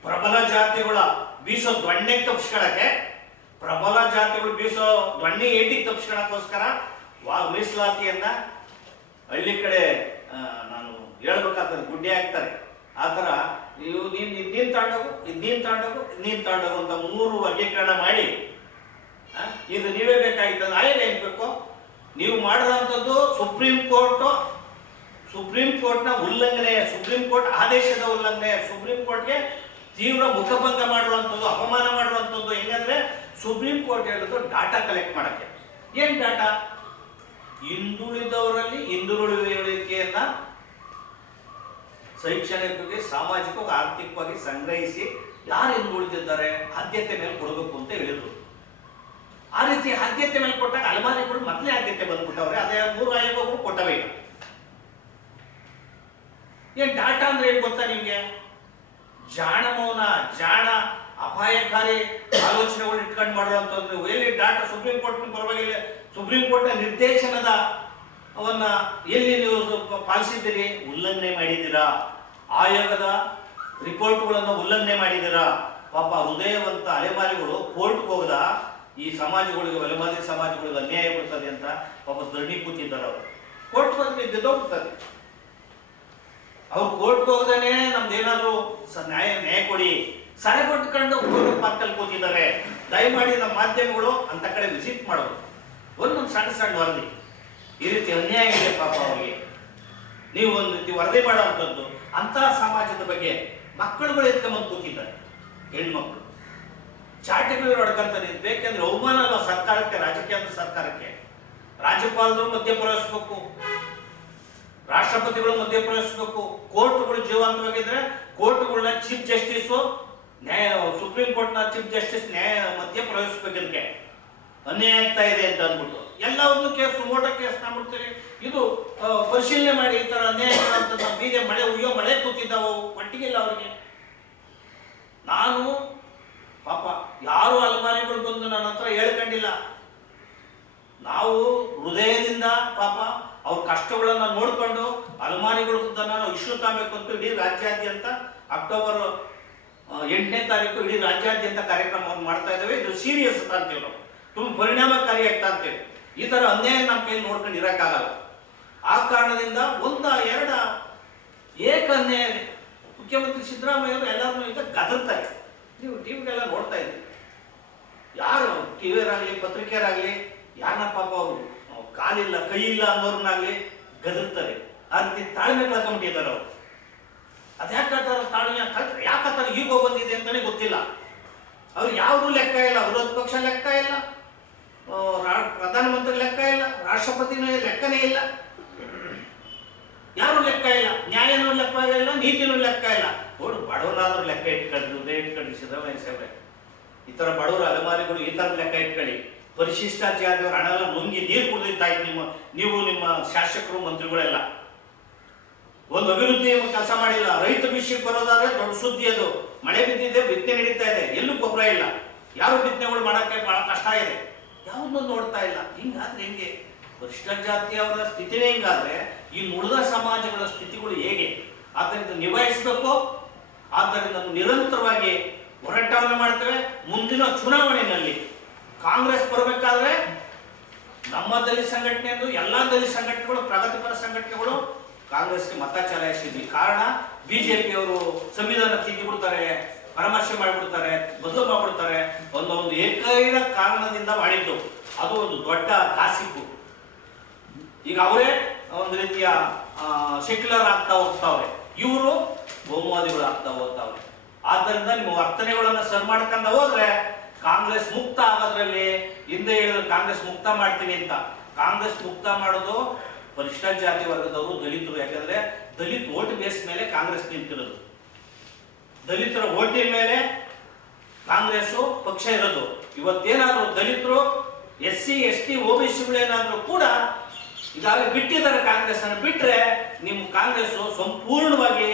ಪ್ರಬಲ ಜಾತಿಗಳ ಬೀಸೋ ದೊಣ್ಣೆ ತಪ್ಪಿಸ್ಕೊಳಕ್ಕೆ ಪ್ರಬಲ ಜಾತಿಗಳು ಬೀಸೋ ದೊಣ್ಣೆ ಏಟಿಗೆ ತಪ್ಪಿಸ್ಕೊಳಕ್ಕೋಸ್ಕರ ವಾ ಮೀಸಲಾತಿಯನ್ನ ಹಳ್ಳಿ ಕಡೆ ನಾನು ಹೇಳ್ಬೇಕಾಗ್ತದೆ ಗುಡ್ಡೆ ಹಾಕ್ತಾರೆ. ಆ ಥರ ನೀವು ನೀನು ನೀನು ತಾಂಡೋಗು, ಇದು ತಾಂಡೋಗು ತಗೊಂಡೋಗು ತಾಂಡೋಗು ಅಂತ ಮೂರು ವರ್ಗೀಕರಣ ಮಾಡಿ ಇದು ನೀವೇ ಬೇಕಾಗಿತ್ತು ಆಯ್ಕೆ ಬೇಕು? ನೀವು ಮಾಡಿರೋಂಥದ್ದು ಸುಪ್ರೀಂ ಕೋರ್ಟು, ಸುಪ್ರೀಂ ಕೋರ್ಟ್ನ ಉಲ್ಲಂಘನೆ, ಸುಪ್ರೀಂ ಕೋರ್ಟ್ ಆದೇಶದ ಉಲ್ಲಂಘನೆ, ಸುಪ್ರೀಂ ಕೋರ್ಟ್ಗೆ ತೀವ್ರ ಮುಖಭಂಗ ಮಾಡುವಂಥದ್ದು ಅಪಮಾನ ಮಾಡುವಂಥದ್ದು ಹೆಂಗಂದ್ರೆ ಸುಪ್ರೀಂ ಕೋರ್ಟ್ ಹೇಳಿದ್ರು ಡಾಟಾ ಕಲೆಕ್ಟ್ ಮಾಡಕ್ಕೆ. ಏನ್ ಡಾಟಾ? ಹಿಂದುಳಿದವರಲ್ಲಿ ಹಿಂದುಳಿಯುವಿಕೆಯನ್ನ ಶೈಕ್ಷಣಿಕವಾಗಿ, ಸಾಮಾಜಿಕವಾಗಿ, ಆರ್ಥಿಕವಾಗಿ ಸಂಗ್ರಹಿಸಿ ಯಾರು ಹಿಂದುಳಿದಿದ್ದಾರೆ, ಆದ್ಯತೆ ಮೇಲೆ ಕೊಡಬೇಕು ಅಂತ ಹೇಳಿದ್ರು. ಆ ರೀತಿ ಆದ್ಯತೆ ಮೇಲೆ ಕೊಟ್ಟಾಗ ಅಲಮಾರಿಗಳು ಮೊದಲೇ ಆದ್ಯತೆ ಬಂದ್ಬಿಟ್ಟವ್ರೆ. ಅದೇ ಮೂರು ಆಯೋಗಗಳು ಕೊಟ್ಟವೆ ಈಗ. ಏನ್ ಡಾಟಾ ಅಂದ್ರೆ ಏನ್ ಗೊತ್ತಾ ನಿಮ್ಗೆ? ಜಾಣ ಮೌನ ಜಾಣ, ಅಪಾಯಕಾರಿ ಆಲೋಚನೆಗಳು ಇಟ್ಕೊಂಡು ಮಾಡಿರುವಂತದ್ದು ಎಲ್ಲಿ ಡಾಟಾ ಸುಪ್ರೀಂ ಕೋರ್ಟ್ ಪರವಾಗಿಲ್ಲ, ಸುಪ್ರೀಂ ಕೋರ್ಟ್ನ ನಿರ್ದೇಶನದ ಅವನ್ನ ಎಲ್ಲಿ ನೀವು ಪಾಲಿಸಿದ್ದೀರಿ? ಉಲ್ಲಂಘನೆ ಮಾಡಿದ್ದೀರಾ? ಆಯೋಗದ ರಿಪೋರ್ಟ್ಗಳನ್ನು ಉಲ್ಲಂಘನೆ ಮಾಡಿದ್ದೀರಾ? ಪಾಪ ಹೃದಯವಂತ ಅಲೆಮಾರಿಗಳು ಕೋರ್ಟ್ಗೆ ಹೋಗದ ಈ ಸಮಾಜಗಳಿಗೆ ಅಲೆಮಾರಿ ಸಮಾಜಗಳಿಗೆ ಅನ್ಯಾಯ ಬರ್ತದೆ ಅಂತ ಪಾಪ ಧರಣಿ ಕೂತಿದ್ದಾರೆ ಅವರು. ಕೋರ್ಟ್ ಬಂದ್ರೆ ಗೆದ್ದೋಗ್ತದೆ ಅವ್ರು ಕೋರ್ಟ್ ಹೋಗದೇನೆ ನಮ್ದು ಏನಾದ್ರು ಸ- ನ್ಯಾಯ ನ್ಯಾಯ ಕೊಡಿ. ಸರಿ ಕೊಟ್ಕೊಂಡು ಕೋರ್ಟ್ ಪಾರ್ಕಲ್ಲಿ ಕೂತಿದ್ದಾರೆ. ದಯಮಾಡಿ ನಮ್ಮ ಮಾಧ್ಯಮಗಳು ಅಂತ ಕಡೆ ವಿಸಿಟ್ ಮಾಡೋದು. ಒಂದೊಂದು ಸಣ್ಣ ಸಣ್ಣ ವರದಿ. ಈ ರೀತಿ ಅನ್ಯಾಯ ಇದೆ ಪಾಪ ಅವರಿಗೆ. ನೀವು ಒಂದು ರೀತಿ ವರದಿ ಮಾಡುವಂಥದ್ದು ಅಂತಹ ಸಮಾಜದ ಬಗ್ಗೆ ಮಕ್ಕಳುಗಳು ಎತ್ಕೊಂಬಂದು ಕೂತಿದ್ದಾರೆ. ಹೆಣ್ಮಕ್ಳು ಚಾಟಿಗಳು ಹೊಡ್ಕೊಂತಾರೆ ಬೇಕೆಂದ್ರೆ ಅವಮಾನ ಅಲ್ಲ ಸರ್ಕಾರಕ್ಕೆ ರಾಜಕೀಯದ ಸರ್ಕಾರಕ್ಕೆ? ರಾಜ್ಯಪಾಲರು ಮಧ್ಯಪ್ರವೇಶಿಸಬೇಕು. ರಾಷ್ಟ್ರಪತಿಗಳು ಮಧ್ಯಪ್ರವೇಶಿಸಬೇಕು. ಕೋರ್ಟ್ಗಳು ಜೀವಂತವಾಗಿದ್ರೆ ಕೋರ್ಟ್ಗಳನ್ನ ಚೀಫ್ ಜಸ್ಟಿಸು ನ್ಯಾಯ ಸುಪ್ರೀಂ ಕೋರ್ಟ್ನ ಚೀಫ್ ಜಸ್ಟಿಸ್ ನ್ಯಾಯ ಮಧ್ಯಪ್ರವೇಶಿಸ್ಬೇಕು ಇದಕ್ಕೆ ಅನ್ಯಾಯ ಆಗ್ತಾ ಇದೆ ಅಂತ ಅಂದ್ಬಿಟ್ಟು. ಒಂದು ಕೇಸ್ ಮೋಟೋ ಕೇಸ್ ಮಾಡ್ಬಿಡ್ತೀರಿ. ಇದು ಪರಿಶೀಲನೆ ಮಾಡಿ ಈ ತರ ಅನ್ಯಾಯ ಅಂತ ಬೀದೆ ಮಳೆ, ಉಯ್ಯೋ ಮಳೆ ಕೂತಿದ್ದಾವು? ಒಟ್ಟಿಗಿಲ್ಲ ಅವ್ರಿಗೆ. ನಾನು ಪಾಪ, ಯಾರು ಅಲ್ಮಾರಿಗಳು ಬಂದು ನನ್ನ ಹತ್ರ ಹೇಳ್ಕೊಂಡಿಲ್ಲ. ನಾವು ಹೃದಯದಿಂದ ಪಾಪ, ಅವ್ರ ಕಷ್ಟಗಳನ್ನ ನೋಡ್ಕೊಂಡು ಅಲಮಾರಿಗಳನ್ನ ನಾನು ಇಶ್ಯೂ ಅಂತ ಇಡೀ ರಾಜ್ಯಾದ್ಯಂತ ಅಕ್ಟೋಬರ್ ಎಂಟನೇ ತಾರೀಕು ಇಡೀ ರಾಜ್ಯಾದ್ಯಂತ ಕಾರ್ಯಕ್ರಮವನ್ನು ಮಾಡ್ತಾ ಇದ್ದೇವೆ ಇದು ಸೀರಿಯಸ್ ಅಂತ ಅಂತೀವಿ ನಾವು. ತುಂಬ ಪರಿಣಾಮಕಾರಿ ಆಗ್ತಾ ಅಂತೇವೆ. ಈ ಥರ ಅನ್ಯಾಯ ನಮ್ಮ ಕೈಲಿ ನೋಡ್ಕೊಂಡು ಇರಕ್ಕಾಗಲ್ಲ. ಆ ಕಾರಣದಿಂದ ಒಂದ, ಎರಡ ಏಕ ಅನ್ಯಾಯ. ಮುಖ್ಯಮಂತ್ರಿ ಸಿದ್ದರಾಮಯ್ಯ ಅವರು ಎಲ್ಲರನ್ನೂ ಈಗ ಗದರ್ತಾರೆ. ನೀವು ಟಿವಿಗೆಲ್ಲ ನೋಡ್ತಾ ಇದ್ದೀವಿ ಯಾರು ಟಿವಿಯರಾಗಲಿ ಪತ್ರಿಕೆಯರಾಗಲಿ, ಯಾರನ್ನ ಪಾಪ ಅವರು? ಕಾಲಿಲ್ಲ ಕೈ ಇಲ್ಲ ಅನ್ನೋರ್ನಾಗ್ಲಿ ಗದರ್ತಾರೆ. ಆ ರೀತಿ ತಾಳ್ಮೆ ಕಳ್ಕೊಂಡ್ಬಿಟ್ಟಿದ್ದಾರೆ ಅವರು. ಅದ್ಯಾಕತ್ತಾರ ತಾಳ್ಮೆ? ಯಾಕೆ ಯಾಕತ್ತಾರ ಈಗ ಬಂದಿದೆ ಅಂತಾನೆ ಗೊತ್ತಿಲ್ಲ. ಅವ್ರು ಯಾವುದು ಲೆಕ್ಕ ಇಲ್ಲ, ವಿರೋಧ ಪಕ್ಷ ಲೆಕ್ಕ ಇಲ್ಲ. ಪ್ರಧಾನಮಂತ್ರಿ ಲೆಕ್ಕ ಇಲ್ಲ, ರಾಷ್ಟ್ರಪತಿನೂ ಲೆಕ್ಕನೇ ಇಲ್ಲ. ಯಾರು ಲೆಕ್ಕ ಇಲ್ಲ? ನ್ಯಾಯನೂ ಲೆಕ್ಕ ಇಲ್ಲ, ನೀತಿನೂ ಲೆಕ್ಕ ಇಲ್ಲ. ನೋಡು ಬಡವರಾದ್ರೂ ಲೆಕ್ಕ ಇಟ್ಕೊಳ್ಳಿ, ಹೃದಯ ಇಟ್ಕೊಳ್ಳಿ, ಸಿದ್ದರಾಮಯ್ಯ ಈ ತರ ಬಡವರು, ಅಲೆಮಾರಿಗಳು ಈ ತರ ಲೆಕ್ಕ ಇಟ್ಕೊಳ್ಳಿ. ಪರಿಶಿಷ್ಟ ಜಾತಿಯವ್ರ ಹಣ ಎಲ್ಲ ನುಂಗಿ ನೀರು ಕುಡಿದಿದ್ದಾಯ್ತು ನಿಮ್ಮ, ನೀವು ನಿಮ್ಮ ಶಾಸಕರು, ಮಂತ್ರಿಗಳೆಲ್ಲ. ಒಂದು ಅಭಿವೃದ್ಧಿ ಕೆಲಸ ಮಾಡಿಲ್ಲ. ರೈತ ವಿಷಯಕ್ಕೆ ಬರೋದಾದ್ರೆ ದೊಡ್ಡ ಸುದ್ದಿ ಅದು. ಮಳೆ ಬಿದ್ದಿದೆ, ಬಿತ್ತನೆ ನಡೀತಾ ಇದೆ. ಎಲ್ಲೂ ಗೊಬ್ಬರ ಇಲ್ಲ. ಯಾರು ಬಿತ್ತನೆಗಳು ಮಾಡಕ್ಕೆ ಬಹಳ ಕಷ್ಟ ಇದೆ. ಯಾವುದನ್ನು ನೋಡ್ತಾ ಇಲ್ಲ. ಹಿಂಗಾದ್ರೆ ಹೆಂಗೆ? ಪರಿಷ್ಠ ಜಾತಿಯವರ ಸ್ಥಿತಿನೇ ಹಿಂಗಾದ್ರೆ ಈ ಉಳಿದ ಸಮಾಜಗಳ ಸ್ಥಿತಿಗಳು ಹೇಗೆ? ಆದ್ದರಿಂದ ನಿಭಾಯಿಸಬೇಕು. ಆದ್ದರಿಂದ ನಿರಂತರವಾಗಿ ಹೋರಾಟವನ್ನು ಮಾಡ್ತೇವೆ. ಮುಂದಿನ ಚುನಾವಣೆಯಲ್ಲಿ ಕಾಂಗ್ರೆಸ್ ಬರಬೇಕಾದ್ರೆ ನಮ್ಮ ದಲಿತ ಸಂಘಟನೆ ಎಂದು ಎಲ್ಲಾ ದಲಿತ ಸಂಘಟನೆಗಳು, ಪ್ರಗತಿಪರ ಸಂಘಟನೆಗಳು ಕಾಂಗ್ರೆಸ್ಗೆ ಮತ ಚಲಾಯಿಸಿದ್ವಿ ಕಾರಣ ಬಿಜೆಪಿ ಅವರು ಸಂವಿಧಾನ ತಿದ್ದಿಬಿಡ್ತಾರೆ ಪರಾಮರ್ಶೆ ಮಾಡಿಬಿಡ್ತಾರೆ, ಬದಲು ಮಾಡಿಬಿಡ್ತಾರೆ. ಒಂದೊಂದು ಏಕೈಕ ಕಾರಣದಿಂದ ಮಾಡಿದ್ದು ಅದು ಒಂದು ದೊಡ್ಡ ಕಾಸಿಪ್ಪು ಈಗ ಅವರೇ ಒಂದು ರೀತಿಯ ಸೆಕ್ಯುಲರ್ ಆಗ್ತಾ ಹೋಗ್ತಾವ್ರೆ. ಇವರು ಬಹುಮವಾದಿಗಳು ಆಗ್ತಾ ಹೋಗ್ತಾವ್ರೆ. ಆದ್ದರಿಂದ ನಿಮ್ಮ ವರ್ತನೆಗಳನ್ನ ಸರಿ ಮಾಡ್ಕೊಂಡ ಹೋದ್ರೆ ಕಾಂಗ್ರೆಸ್ ಮುಕ್ತ ಆಗೋದ್ರಲ್ಲಿ ಹಿಂದೆ ಹೇಳಿದ್ರು ಕಾಂಗ್ರೆಸ್ ಮುಕ್ತ ಮಾಡ್ತೀವಿ ಅಂತ. ಕಾಂಗ್ರೆಸ್ ಮುಕ್ತ ಮಾಡೋದು ಪರಿಷ್ಠ ಜಾತಿ ವರ್ಗದವರು ದಲಿತರು. ಯಾಕಂದ್ರೆ ದಲಿತ ಓಟ್ ಬೇಸ್ ಮೇಲೆ ಕಾಂಗ್ರೆಸ್ ನಿಂತಿರೋದು. ದಲಿತರ ಓಟಿನ ಮೇಲೆ ಕಾಂಗ್ರೆಸ್ ಪಕ್ಷ ಇರೋದು. ಇವತ್ತೇನಾದ್ರು ದಲಿತರು S C S T O B ಸಿಗಳೇನಾದ್ರೂ ಕೂಡ ಈಗಾಗಲೇ ಬಿಟ್ಟಿದ್ದಾರೆ ಕಾಂಗ್ರೆಸ್ ಅನ್ನು ಬಿಟ್ರೆ ನಿಮ್ಮ ಕಾಂಗ್ರೆಸ್ ಸಂಪೂರ್ಣವಾಗಿ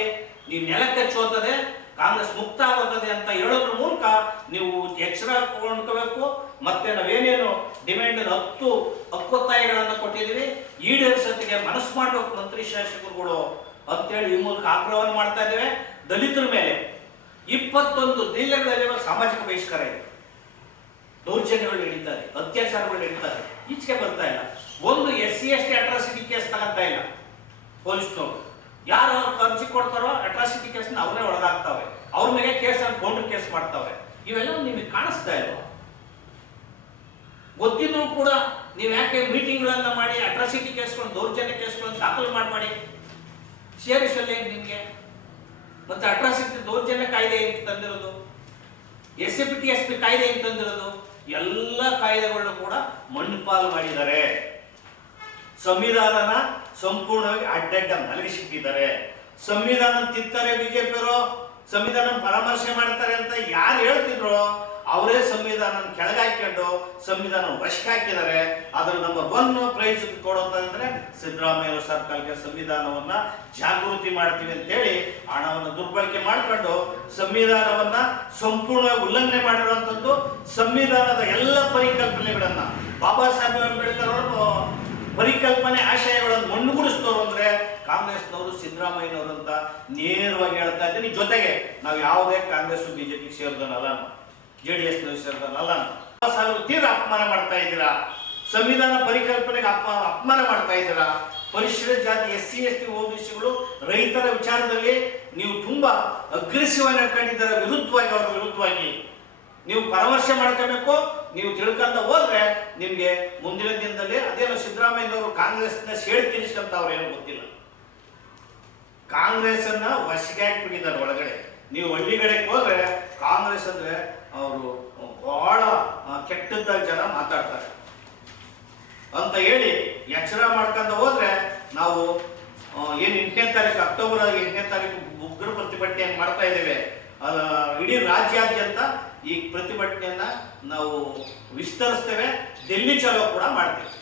ನೀವು ನೆಲಕ್ಕೆ ಚೋತದೆ ಕಾಂಗ್ರೆಸ್ ಮುಕ್ತ ಆಗುತ್ತದೆ ಅಂತ ಹೇಳೋದ್ರ ಮೂಲಕ ನೀವು ಎಚ್ಚರ ಕೊಂಡ್ಕೋಬೇಕು. ಮತ್ತೆ ನಾವೇನೇನು ಡಿಮ್ಯಾಂಡ್ ಹತ್ತು ಹಕ್ಕೊತ್ತಾಯಗಳನ್ನು ಕೊಟ್ಟಿದ್ದೀವಿ ಈಡೇರಿಸೋತ್ತಿಗೆ ಮನಸ್ಸು ಮಾಡಬೇಕು ಮಂತ್ರಿ ಶಾಸಕರುಗಳು ಅಂತೇಳಿ ಈ ಮೂಲಕ ಆಗ್ರಹವನ್ನು ಮಾಡ್ತಾ ಇದ್ದೇವೆ. ದಲಿತರ ಮೇಲೆ ಇಪ್ಪತ್ತೊಂದು ಜಿಲ್ಲೆಗಳಲ್ಲಿ ಸಾಮಾಜಿಕ ಬಹಿಷ್ಕಾರ ಇದೆ. ದೌರ್ಜನ್ಯಗಳು ನಡೀತಾರೆ ಅತ್ಯಾಚಾರಗಳು ನಡೀತಾರೆ ಈಚೆಗೆ ಬರ್ತಾ ಇಲ್ಲ. ಒಂದು S C S T atrocity case ತಗತ್ತಾ ಇಲ್ಲ. ಪೊಲೀಸ್ನವರು. ಯಾರು ಅರ್ಜಿ ಕೊಡ್ತಾರೋ ಅಟ್ರಾಸಿಟಿ ಕೇಸ್ನ ಅವರೇ ಒಳಗಾಗ್ತಾವೆ. ಅವ್ರ ಮೇಲೆ ಕೇಸ್ ಕೌಂಟರ್ ಕೇಸ್ ಮಾಡ್ತಾವೆ. ಇವೆಲ್ಲ ನಿಮಗೆ ಕಾಣಿಸ್ತಾ ಇಲ್ವಾ? ಗೊತ್ತಿದ್ರು ಕೂಡ ನೀವು ಯಾಕೆ ಮೀಟಿಂಗ್ಗಳನ್ನ ಮಾಡಿ ಅಟ್ರಾಸಿಟಿ ಕೇಸ್ಗಳು ದೌರ್ಜನ್ಯ ಕೇಸ್ಗಳನ್ನು ದಾಖಲು ಮಾಡಿ ಮಾಡಿ? ಸೇರಿಸಲ್ಲೇ ನಿಮಗೆ? ಮತ್ತೆ ಅಟ್ರಾಸಿಟಿ ದೌರ್ಜನ್ಯ ಕಾಯ್ದೆ ಅಂತ ತಂದಿರೋದು? S A T S P ಕಾಯ್ದೆ ಅಂತ ತಂದಿರೋದು? ಎಲ್ಲ ಕಾಯ್ದೆಗಳನ್ನು ಕೂಡ ಮಣ್ಣು ಪಾಲು ಮಾಡಿದ್ದಾರೆ. ಸಂವಿಧಾನನ ಸಂಪೂರ್ಣವಾಗಿ ಅಡ್ಡಡ್ಡ ಮಲಗಿಸಿಟ್ಟಿದ್ದಾರೆ ಸಂವಿಧಾನ ತಿಂತಾರೆ ಬಿಜೆಪಿಯವರು ಸಂವಿಧಾನ ಪರಾಮರ್ಶೆ ಮಾಡ್ತಾರೆ ಅಂತ ಯಾರು ಹೇಳ್ತಿದ್ರು, ಅವರೇ ಸಂವಿಧಾನ ಕೆಳಗಾಕೊಂಡು ಸಂವಿಧಾನ ವಶಕ್ಕೆ ಹಾಕಿದ್ದಾರೆ. ಅದ್ರ ನಂಬರ್ ಒನ್ ಪ್ರೈಸ್ ಕೊಡೋದಂದ್ರೆ ಸಿದ್ದರಾಮಯ್ಯ ಸರ್ಕಾರಕ್ಕೆ ಸಂವಿಧಾನವನ್ನ ಜಾಗೃತಿ ಮಾಡ್ತೀವಿ ಅಂತೇಳಿ ಹಣವನ್ನು ದುರ್ಬಳಕೆ ಮಾಡ್ಕೊಂಡು ಸಂವಿಧಾನವನ್ನ ಸಂಪೂರ್ಣವಾಗಿ ಉಲ್ಲಂಘನೆ ಮಾಡಿರುವಂಥದ್ದು ಸಂವಿಧಾನದ ಎಲ್ಲ ಪರಿಕಲ್ಪನೆಗಳನ್ನ ಬಾಬಾ ಸಾಹೇಬ್ ಅಂಬೇಡ್ಕರ್ ಅವರು ಪರಿಕಲ್ಪನೆ ಆಶಯಗಳನ್ನು ಮಣ್ಣುಗೂಡಿಸ್ತವ್ರು ಅಂದ್ರೆ ಕಾಂಗ್ರೆಸ್ನವರು, ಸಿದ್ದರಾಮಯ್ಯನವರು ಅಂತ ನೇರವಾಗಿ ಹೇಳ್ತಾ ಇದ್ದೀನಿ. ಜೊತೆಗೆ ನಾವು ಯಾವುದೇ ಕಾಂಗ್ರೆಸ್ ಬಿಜೆಪಿ ಸೇರಿದನಲ್ಲ ಜೆ ಡಿ ಎಸ್ ಸೇರಿದನಲ್ಲ ಬಾಬಾ ಸಾಹೇಬ್ ತೀವ್ರ ಅಪಮಾನ ಮಾಡ್ತಾ ಇದ್ದೀರಾ? ಸಂವಿಧಾನ ಪರಿಕಲ್ಪನೆಗೆ ಅಪ, ಅಪಮಾನ ಮಾಡ್ತಾ ಇದ್ದೀರಾ? ಪರಿಶಿಷ್ಟ ಜಾತಿ ಎಸ್ ಸಿ, ಎಸ್ ಟಿ ಓಬಿಸಿಗಳು ರೈತರ ವಿಚಾರದಲ್ಲಿ ನೀವು ತುಂಬಾ ಅಗ್ರೆಸಿವ್ ಆಗಿ ನಡ್ಕೊಂಡಿದ್ದಾರೆ? ವಿರುದ್ಧವಾಗಿ, ಅವ್ರ ವಿರುದ್ಧವಾಗಿ ನೀವು ಪರಾಮರ್ಶೆ ಮಾಡ್ಕೋಬೇಕು ನೀವು ತಿಳ್ಕೊಂಡ ಹೋದ್ರೆ ನಿಮ್ಗೆ ಮುಂದಿನ ದಿನದಲ್ಲಿ ಅದೇನೋ ಸಿದ್ದರಾಮಯ್ಯನವರು ಕಾಂಗ್ರೆಸ್ನ ಸೇಳ್ ತಿನ್ನಿಸ್ಕೊಂತ ಅವ್ರೇನು ಗೊತ್ತಿಲ್ಲ. ಕಾಂಗ್ರೆಸ್ ಅನ್ನ ಹಾಕ್ಬಿಟ್ಟಿದ್ದಾರೆ ಒಳಗಡೆ. ನೀವು ಹಳ್ಳಿಗಡೆಗೆ ಹೋದ್ರೆ ಕಾಂಗ್ರೆಸ್ ಅಂದ್ರೆ ಅವರು ಬಹಳ ಕೆಟ್ಟದ ಜನ ಮಾತಾಡ್ತಾರೆ. ಅಂತ ಹೇಳಿ ಎಚ್ಚರ ಮಾಡ್ಕೊಂಡ ಹೋದ್ರೆ ನಾವು ಏನು ಎಂಟನೇ ತಾರೀಕು, ಅಕ್ಟೋಬರ್ ಎಂಟನೇ ತಾರೀಕು ಉಗ್ರ ಪ್ರತಿಭಟನೆ ಮಾಡ್ತಾ ಇದ್ದೇವೆ. ಇಡೀ ರಾಜ್ಯಾದ್ಯಂತ ಈ ಪ್ರತಿಭಟನೆಯನ್ನ ನಾವು ವಿಸ್ತರಿಸ್ತೇವೆ. ಡೆಲ್ಲಿ ಚಲೋ ಕೂಡ ಮಾಡ್ತೇವೆ.